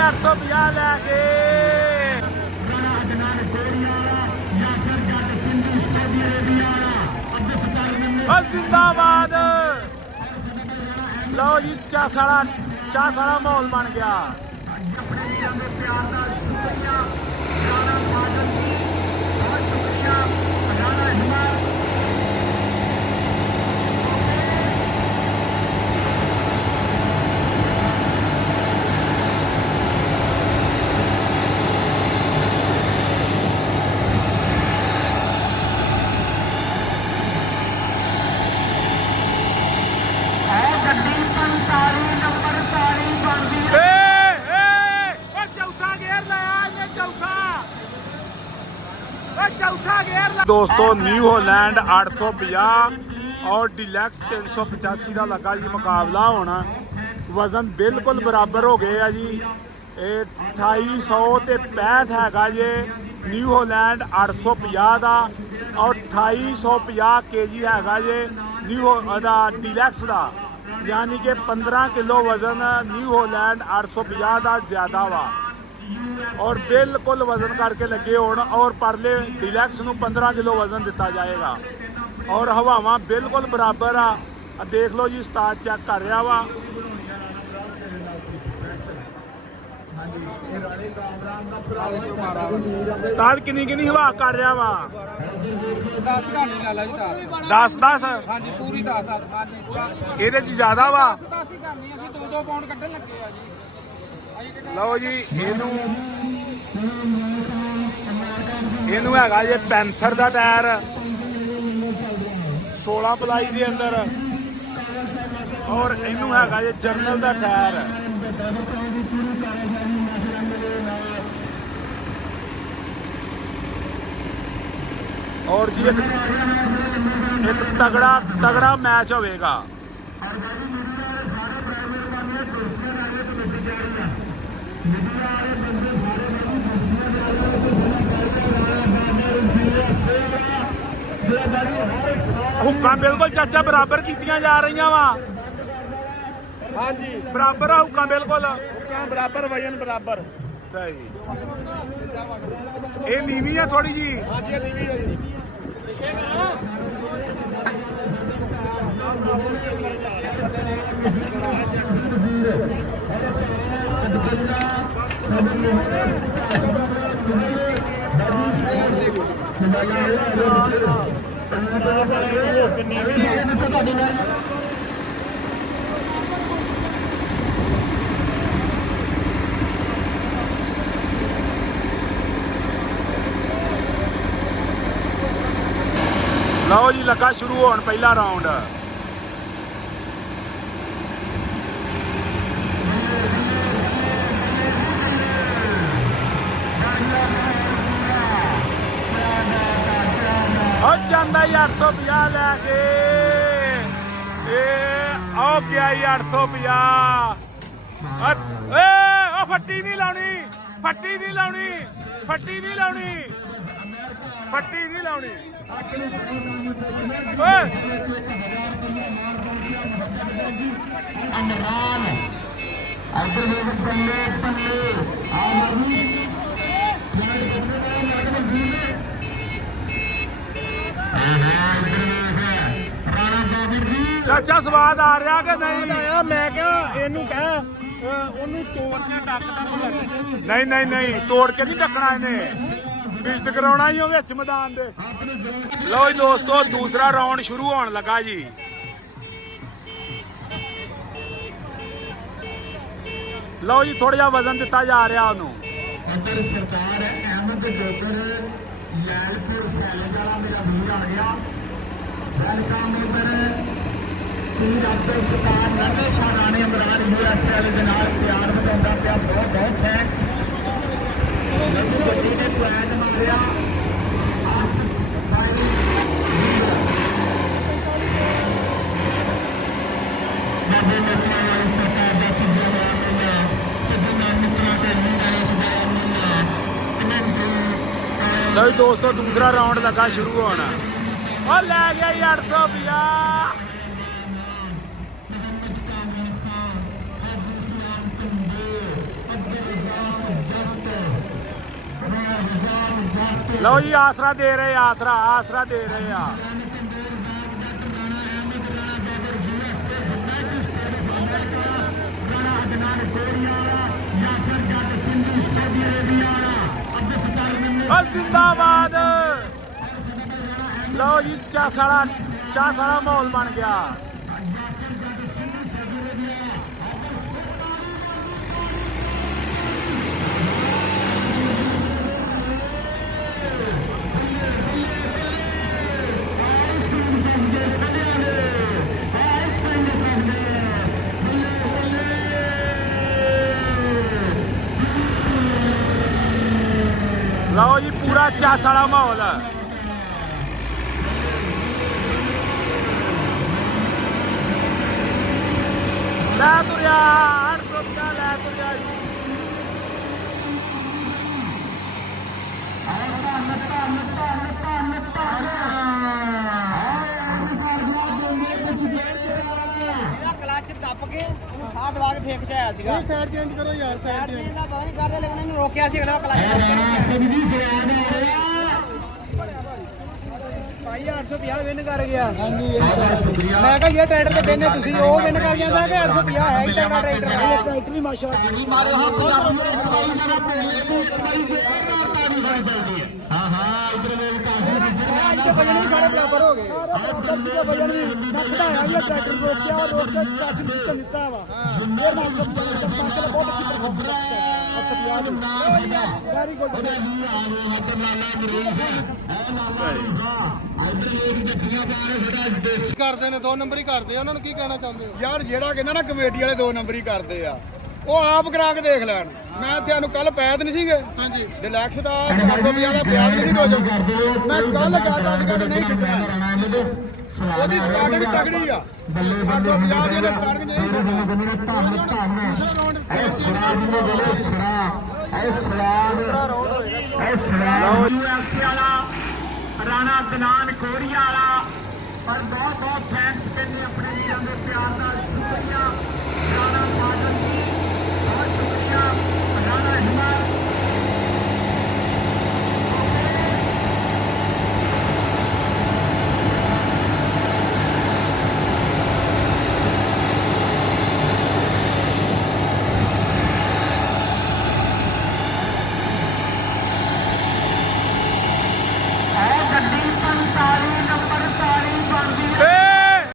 850 लैके जिंदाबाद। लो जी चास वाला माहौल बन गया। दोस्तों न्यू हॉलैंड 850 और डिलैक्स 385 का लगा जी मुकाबला होना। वजन बिल्कुल बराबर हो गए है जी। 2800 ते 65 हैगा जे न्यू हॉलैंड 850 का और 2850 kg हैगा जे न्यू डिलैक्स का, यानी कि 15 किलो वजन न्यू हॉलैंड 850 का ज़्यादा वा और बिल्कुल वजन करके लगे होण। और परले डिलैक्स नूं 15 किलो वजन दिता जाएगा और हवावां बिल्कुल बराबर आ। देख लो जी उस्ताद चेक कर रहा वा। उस्ताद किन्नी किन्नी हवा कर रहा वा? 10 ਇਹਦੇ ਚ ਜ਼ਿਆਦਾ ਵਾ। ਲਓ ਜੀ ਇਹਨੂੰ ਹੈਗਾ ਜੇ ਪੈਂਥਰ ਦਾ ਟਾਇਰ 16 ਪਲਾਈ ਦੇ ਅੰਦਰ ਔਰ ਇਹਨੂੰ ਹੈਗਾ ਜੇ ਜਰਨਲ ਦਾ ਟਾਇਰ। और जी एक तगड़ा मैच होगा। हुक्का बिल्कुल चाचा बराबर कीतियां जा रही वा। हाँ जी बराबर है हुक्का, बिल्कुल बराबर, वजन बराबर। सही ये नीवी है थोड़ी जी। हाँ जी नीवी है जी। लो जी लगा शुरू होने पहला राउंड। जाता 850 लैके आओ क्या 850। फट्टी नहीं लानी, फट्टी नहीं लानी, फट्टी नहीं लानी, फट्टी नहीं लानी। चाचा स्वाद आ रहा कि नहीं आया? मैं क्या इनू कह ओनू तोड़ के डक नहीं नहीं नहीं तोड़ के नहीं डकना इन्हें, बिजत कराना ही हो विच मैदान दे। लो जी दोस्तों दूसरा राउंड शुरू होने लगा जी। लो जी थोड़ा जा वजन दिता जा रहा ओनू। इधर सरकार अहमद डोगर लैलपुर सैलज वाला मेरा वीर आ गया। वेलकम इधर पीर अब्दुल सत्तार नन्हे शाह राणे इमरान यूएसए वाले के नाल प्यार बताउंदा पिया। बहुत बहुत थैंक्स। नवी गड्डी ने फ्लैट मारिया। नवी मित्रों सरकार का सज्जा मिला तो जिन्ना मित्रों के लीडर सजा मिला। लो दोस्तों दूसरा राउंड लगा शुरू होना और ले गया 850। ਲਓ ਜੀ ਆਸਰਾ ਦੇ ਰਹੇ, ਆਸਰਾ ਦੇ ਰਹੇ ਆ। ਜ਼ਿੰਦਾਬਾਦ। ਲਓ ਜੀ ਚਾਸ ਵਾਲਾ ਮਾਹੌਲ ਬਣ ਗਿਆ। ਲਓ ਜੀ ਪੂਰਾ ਚਾਸ ਵਾਲਾ ਮਾਹੌਲ। ਲੈ ਤੁਰਿਆ 850 ਲੈ ਤੁਰਿਆ ਜੀ। ਕਲੱਚ ਦੱਬ ਕੇ ਉਹਨੂੰ ਸਾਹ ਦਵਾ ਕੇ ਫੇਕ ਚ ਆਇਆ ਸੀਗਾ। ਸਾਈਡ ਚੇਂਜ ਕਰੋ ਯਾਰ, ਸਾਈਡ ਚੇਂਜ। ਦਾ ਪਤਾ ਨਹੀਂ ਕਰਦੇ ਲੇਕਿਨ ਇਹਨੂੰ ਰੋਕਿਆ ਸੀ ਅਗਲਾ ਕਲੱਚ ਭਾਈ 850 ਵਿਨ ਕਰ ਗਿਆ। ਮੈਂ ਕਿਹਾ ਇਹ ਟਰੈਕਟਰ ਤੇ ਬੈਨੇ ਤੁਸੀਂ ਉਹ ਵਿਨ ਕਰ ਜਾਂਦਾ ਕਿ 850 ਹੈ ਹੀ ਤਗੜਾ ਟਰੈਕਟਰ ਹੈ। ਟਰੈਕਟਰ ਵੀ ਮਾਸ਼ਾਅੱਲਾ ਮਾਰੇ ਹੱਥ ਦਾਬੀਏ ਇੱਕ ਵਾਰੀ ਜਰਾ ਭੇਲੇ ਨੂੰ ਇੱਕ ਵਾਰੀ ਜ਼ੋਰ ਨਾਲ ਤਾੜੀ ਹੋਣੀ ਚਾਹੀਦੀ ਹੈ। ਹਾਂ ਇਧਰ ਵੇਲ ਕਾਫੀ ਇੱਥੇ ਵਜਨ ਵੀ ਸਾਰੇ ਬਰਾਬਰ ਹੋ ਗਏ। ਵਜਨ ਵੀ ਮੈਂ ਘਟਾਇਆ ਵੀ ਟਰੈਕਟਰ ਰੋਕਿਆ ਔਰ ਰੋਕ ਕੇ 80 ਮਿੰਟ ਦਿੱਤਾ ਵਾ। ਇਹ ਨਾਲ ਮਾਸ਼ਾਅੱਲਾ ਬਹੁਤ ਅੱਛੀ ਪਰਫਾਰਮੈਂਸ ਹੈ। Very good. ਕਰਦੇ ਨੇ 2 ਨੰਬਰ ਹੀ ਕਰਦੇ ਆ, ਉਹਨਾਂ ਨੂੰ ਕੀ ਕਹਿਣਾ ਚਾਹੁੰਦੇ ਹੋ? ਯਾਰ ਜਿਹੜਾ ਕਹਿੰਦਾ ਨਾ ਕਮੇਟੀ ਵਾਲੇ 2 ਨੰਬਰ ਹੀ ਕਰਦੇ ਆ, ਉਹ ਆਪ ਕਰਾ ਕੇ ਦੇਖ ਲੈਣ। ਮੈਂ ਤੁਹਾਨੂੰ ਕੱਲ ਪੈਦ ਨਹੀਂ ਸੀਗੇ। ਹਾਂਜੀ, ਡਿਲੈਕਸ ਦਾ 850 ਦਾ ਪਿਆਜ਼ ਨਹੀਂ ਹੋ ਜਾਊਗਾ। ਮੈਂ ਕੱਲ ਕਹਤਾ ਸੀਗਾ ਨਹੀਂ ਖਿੱਚਣਾ। ਉਹਦੀ ਸਟਾਰਟਿੰਗ ਤਗੜੀ ਆ। ਬੱਲੇ ਬੱਲੇ ਹੁੰਦੇ ਨੇ ਸਟਾਰਟਿੰਗ ਨਹੀਂ ਧੰਨ ਧੰਨ ਐ ਸਰਾਜ ਨੇ ਬੋਲੇ ਸਰਾ ਐ ਸਰਾਜ ਐ ਸਰਾਜ ਯੂਐਫਸੀ ਵਾਲਾ ਰਾਣਾ ਦਨਾਨ ਕੋਰੀਆ ਵਾਲਾ। ਪਰ ਬਹੁਤ ਬਹੁਤ ਥੈਂਕਸ ਕਹਿੰਦੇ ਆਪਣੇ ਵੀਰਾਂ ਦੇ ਪਿਆਰ ਨਾਲ। ਸ਼ੁਕਰੀਆ ਰਾਣਾ ਮਾਜਨ ਜੀ, ਬਹੁਤ ਸ਼ੁਕਰੀਆ ਰਾਣਾ ਹਿਮਾਲ